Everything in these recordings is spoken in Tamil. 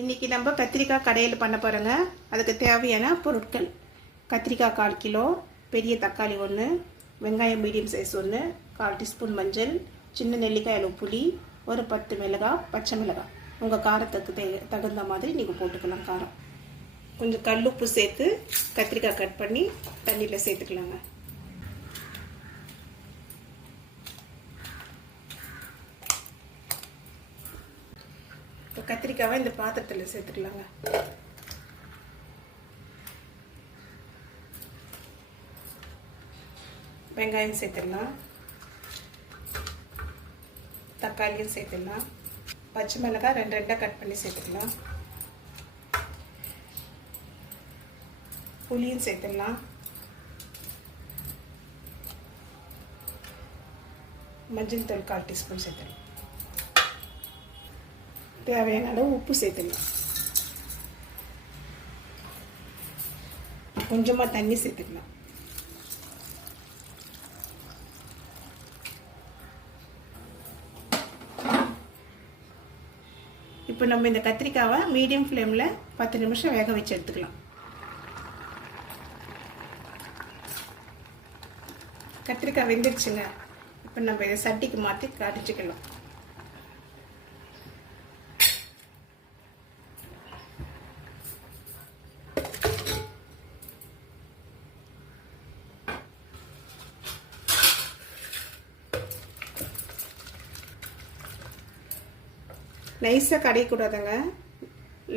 இன்றைக்கி நம்ம கத்திரிக்காய் கடையில் பண்ண போகிறோங்க. அதுக்கு தேவையான பொருட்கள்: கத்திரிக்காய் 1/4 கிலோ, பெரிய தக்காளி 1, வெங்காயம் மீடியம் சைஸ் 1, 1/4 டீஸ்பூன் மஞ்சள், சின்ன நெல்லிக்காய் அளவு புளி, ஒரு 10 மிளகாய், பச்சை மிளகாய். உங்கள் காரத்துக்கு தகுந்த மாதிரி நீங்கள் போட்டுக்கலாம். காரம் கொஞ்சம் கல்லுப்பு சேர்த்து கத்திரிக்காய் கட் பண்ணி தண்ணியில் சேர்த்துக்கலாங்க. இப்போ கத்திரிக்காவை இந்த பாத்திரத்தில் சேர்த்துக்கலாங்க. வெங்காயம் சேர்த்துடலாம், தக்காளியும் சேர்த்துடலாம், பச்சை மிளகாய் 2 கட் பண்ணி சேர்த்துக்கலாம், புளியும் சேர்த்துடலாம், மஞ்சள் தூள் 1/4 டீஸ்பூன் சேர்த்துடலாம், தேவையான அளவு உப்பு சேர்த்துடலாம், கொஞ்சமாக தண்ணி சேர்த்துக்கலாம். இப்போ நம்ம இந்த கத்திரிக்காவை மீடியம் ஃப்ளேமில் 10 நிமிஷம் வேக வச்சு எடுத்துக்கலாம். கத்திரிக்காய் வெந்துடுச்சுங்க. இப்போ நம்ம இதை சட்டிக்கு மாற்றி கடிச்சிக்கலாம். நைஸாக கடையக்கூடாதுங்க,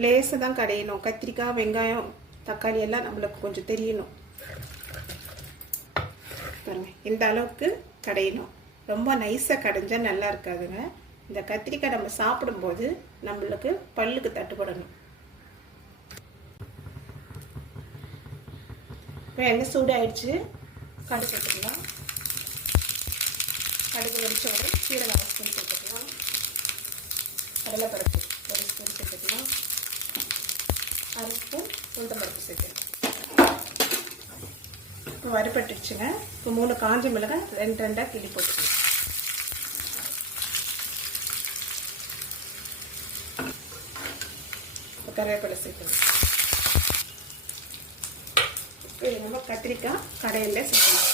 லேசாக தான் கடையணும். கத்திரிக்காய், வெங்காயம், தக்காளி எல்லாம் நம்மளுக்கு கொஞ்சம் தெரியணும். பாருங்க, இந்த அளவுக்கு கடையணும். ரொம்ப நைஸாக கடைஞ்சால் நல்லா இருக்காதுங்க. இந்த கத்திரிக்காய் நம்ம சாப்பிடும்போது நம்மளுக்கு பல்லுக்கு தட்டுப்படணும். இப்போ எண்ணெய் சூடு ஆயிடுச்சு, கடுகு சேர்த்துக்கலாம். கடுகு வெடிச்ச உடனே சீரகம் 1 ஸ்பூன் சேர்த்துக்கலாம், கடலைப்பருப்பு 1 ஸ்பூன் சேர்த்துக்கலாம், 1/2 ஸ்பூன் உளுந்தம்பருப்பு சேர்த்துக்கலாம். இப்போ வறுபட்டுச்சுங்க. இப்போ 3 காஞ்ச மிளகாய் 2 கிள்ளி போட்டுக்கலாம். இப்போ கருவேப்பிலை சேர்த்துக்கலாம். இப்போ நம்ம கத்திரிக்காய் கடையில் சேர்த்துக்கலாம்.